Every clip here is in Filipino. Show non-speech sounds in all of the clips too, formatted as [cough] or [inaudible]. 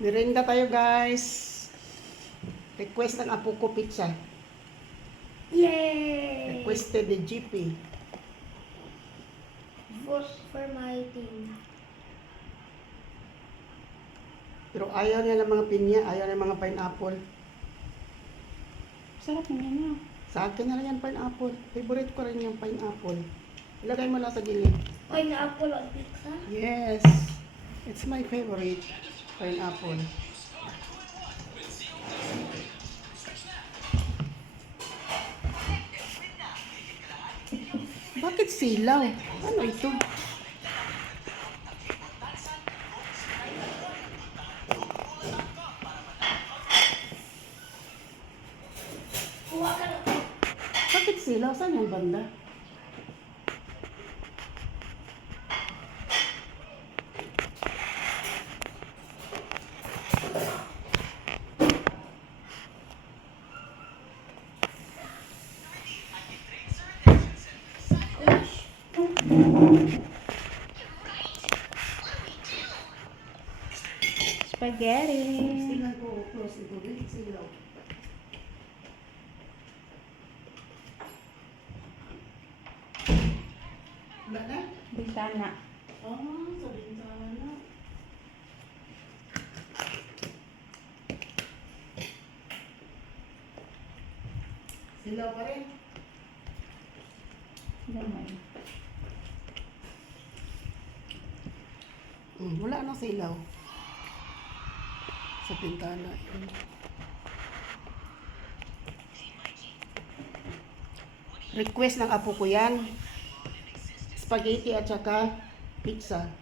Merinda tayo guys. Request ng apo ko pizza. Yay! Requested ni GP. Vote for my team. Pero ayaw niya ng mga pinya, ayaw niya ng mga pineapple. Sarap naman na. Sa akin na lang yan pineapple. Favorite ko rin yung pineapple. Ilagay mo lang sa gilid. Pineapple on pizza? Yes. It's my favorite. Pineapple. [laughs] Bakit silaw? Ano ito? Bakit silaw? Saan yung banda? Na? Bintana. Ah, sa bintana. Silaw pa rin. Gamay. Hmm, wala nang silaw. Sa bintana. Yun. Request ng apo ko yan. Spaghetti at saka pizza.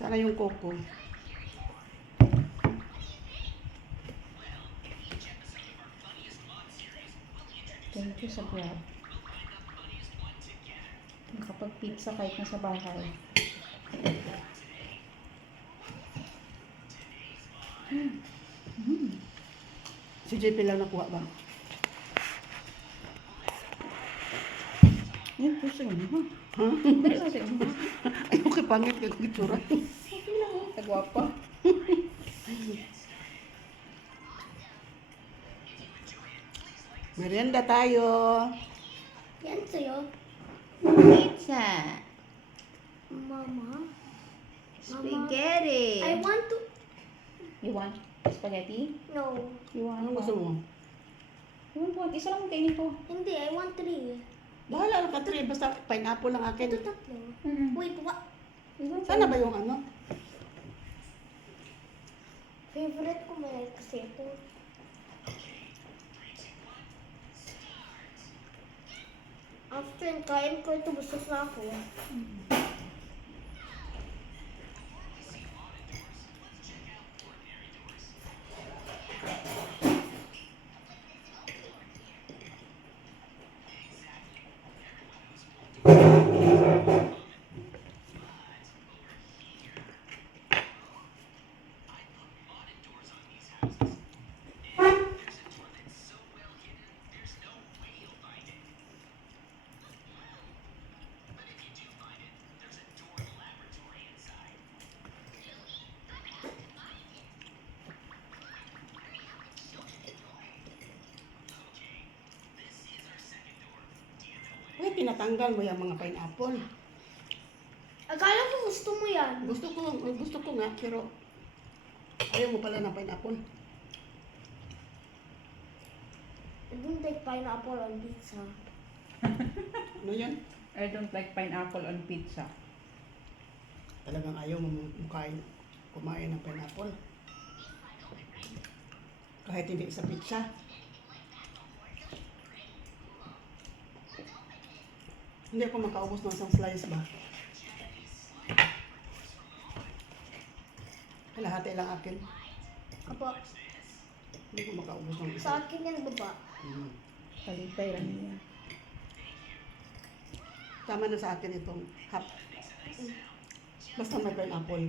Sana yung coco. Thank you sa Grab. Nakapag-pizza kahit nasa bahay. Si JP lang nakuha ba? Yan, puso yun, ha? Ha? [laughs] Puso yun, ha? Ay, okay, pangit ka kong itsura. Okay lang, ha? Tagwapa. Merienda tayo. Yan sa'yo. Pizza. Mama. Spaghetti. I want to... You want spaghetti? No. You want Ano gusto mo? You want what? Isa lang ang kainin ko. Hindi, I want three. Bahala ka, Tri. Basta pineapple lang Ito akin. tatlo. Mm-mm. Wait, what? Sana ba yung ano? Favorite ko may kasi ito. After yung kain ko ito, busog na ako. Ay, tinatanggal mo yung mga pineapple. Akala ko gusto mo yan. Gusto ko, gusto ko nga, pero ayaw mo pala ng pineapple. I don't like pineapple on pizza. [laughs] Ano yan? I don't like pineapple on pizza. Talagang ayaw mo kumain, kumain ng pineapple. Kahit hindi sa pizza. Hindi ako makaubos ng isang slice ba? Kalahati lang akin. Apa, Hindi ko makaubos ng isa. sa akin yan baba. Mm. Palitay lang niya. Tama na sa akin itong half. Basta may pineapple.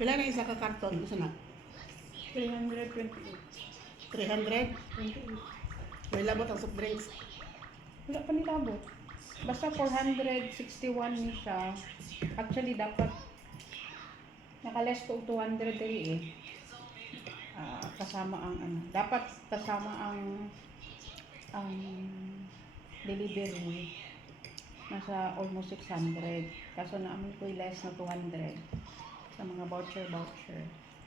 Pila na isa ka karton? Gusto na? 328. 300? 28. May labot ang soft drinks. Wala pa nilabot. Basta 461 ni siya. Actually, dapat nakales ko 200 dali eh. Ah, kasama ang ano. Dapat kasama ang ang delivery. Nasa almost 600. Kaso naamin ko less na 200 sa mga voucher-voucher.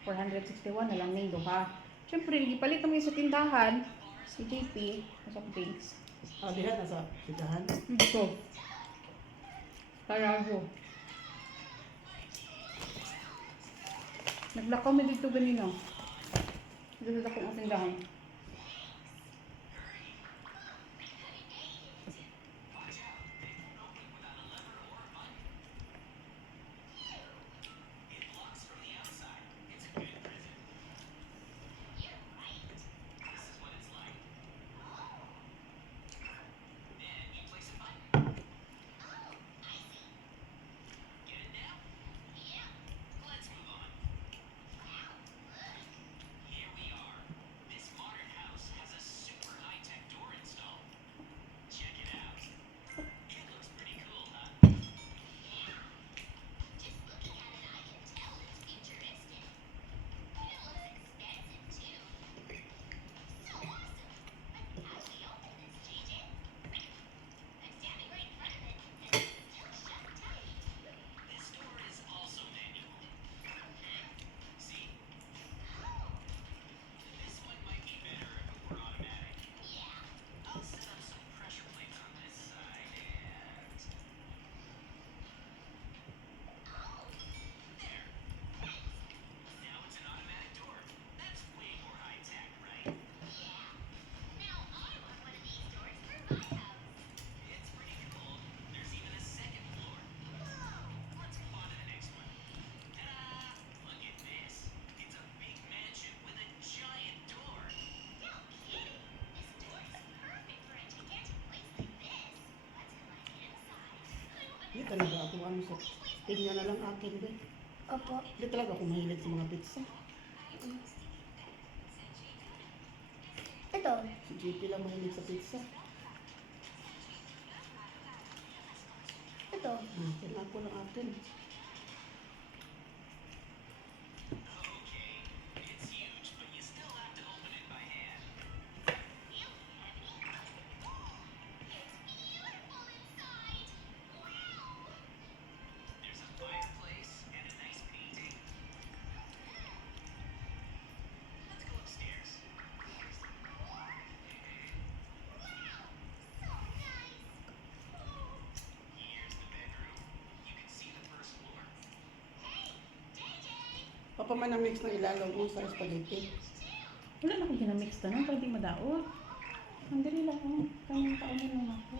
461 na lang ning duha. Siyempre, gipalit naman yung sa tindahan si JP, sa drinks. Ah, diha na sa sigahan. Ito. Tarago. Naglakaw mi dito ganino. Dito sa akong tindahan. Hindi talaga ako ano sa pinya na lang akin din. Opo. Hindi talaga ako mahilig sa mga pizza. Ito. Si JP lang mahilig sa pizza. Ito. Hmm, ako lang akin. Papa man ang mix ng ilalaw mo sa spaghetti. Wala na akong ginamix na nun, di madaot. Ang dali lang ako. Kanyang kaunin lang ako.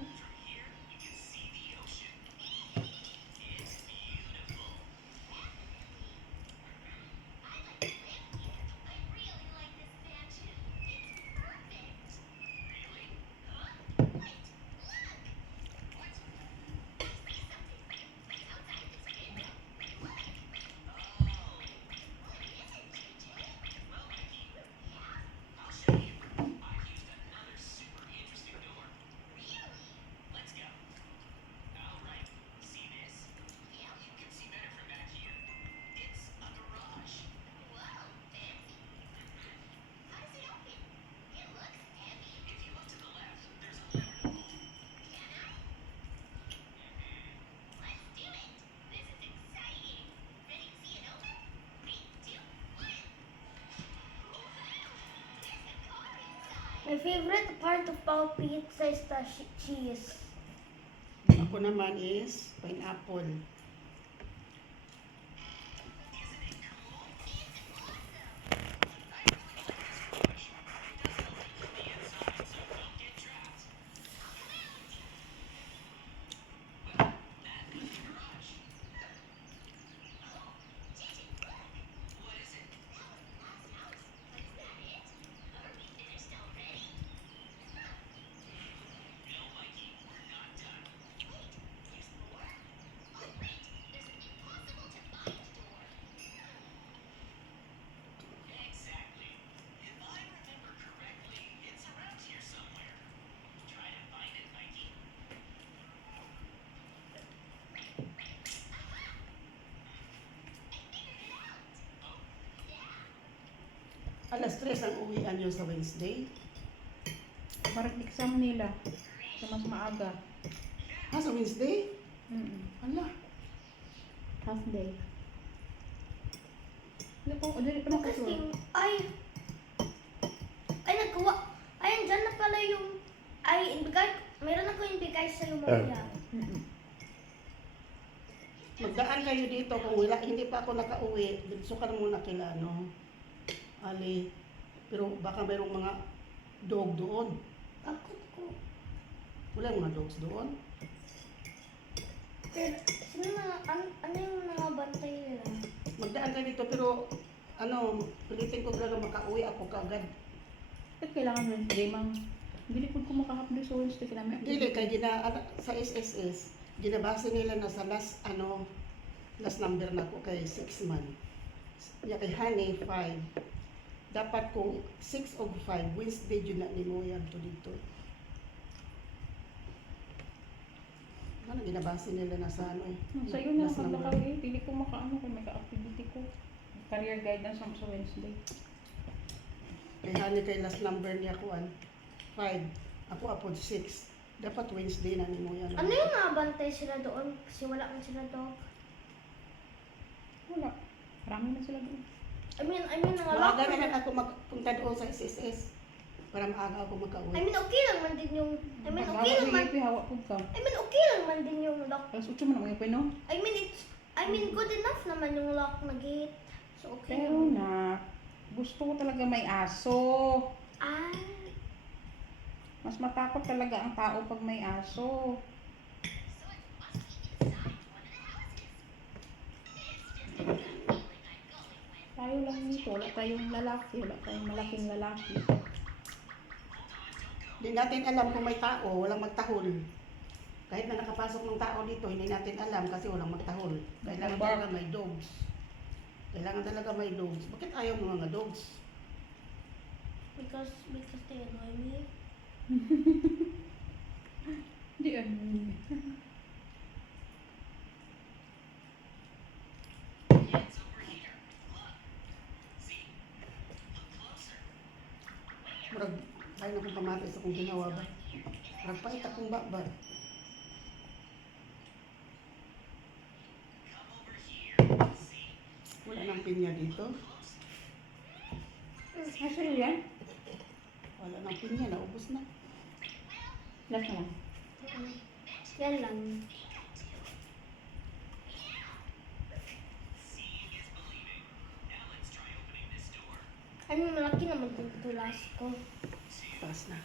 Favorite part of pao pizza is the cheese. Ako naman is pineapple. Alas 3 ang uwian nyo sa Wednesday. Parang exam nila. Sa mas maaga. Ha, sa Wednesday? Mm Ala, Half day. Hindi po, hindi pa Kasi, ay, ay, nagkuha, ay, andyan na pala yung, ay, inbigay, meron ako inbigay sa iyo mamaya. Mm magdaan kayo dito kung wala, hindi pa ako nakauwi. Dito ka na muna kila, ano, Ali. Pero baka mayroong mga dog doon. Bakit ko? Wala yung mga dogs doon. Pero, sino na, an, ano yung mga bantay nila? Magdaan kayo dito, pero ano, pilitin ko talaga makauwi ako kagad. Ba't kailangan Wednesday, mang? Hindi po ko makahapdo sa Wednesday. Kailangan Dili, kay gina, ano, sa SSS, ginabase nila na sa last, ano, last number na ko kay 6 man. Ya kay Honey, 5. Dapat kung 6 o 5, Wednesday yun na ni mo yan to dito. Ano, ginabase nila na sa ano eh. Sa iyo na last number. nakalakal eh. Pili ko makaano kung may ka-activity ko. Career guidance ako sa Wednesday. Kay Honey, kay last number niya ko, 5. Ako, apo, 6. Dapat Wednesday na ni mo yan. Ano yung mga bantay sila doon? Kasi wala kang sila dog. Wala. Marami na sila doon. I mean, I mean, mga Maaga na lang ako magpunta doon sa SSS. Para maaga ako I makauwi. mean, okay lang man din yung, I mean, okay lang man, hawa po ka. I mean, okay lang man din yung lock. Alas 8 mo na mga no? I mean, it's, I mean, good enough naman yung lock na gate. So, okay Pero na, gusto ko talaga may aso. Ah, Mas matakot talaga ang tao pag may aso. Tayo lang dito, wala tayong lalaki, wala tayong malaking lalaki. Hindi natin alam kung may tao, walang magtahol. Kahit na nakapasok ng tao dito, hindi natin alam kasi walang magtahol. Kailangan talaga may dogs. Kailangan talaga may dogs. Bakit ayaw mo mga dogs? because, because they annoy me. [laughs] Hindi ano. [laughs] Murag, ayaw na kong pamatay sa kong ginawa ba? Pait akong babad. Wala nang pinya dito. Aso yan? Wala nang pinya, naubos na. Last na lang. Yan lang. Mean, malaki naman yung tulas ko. Taas na.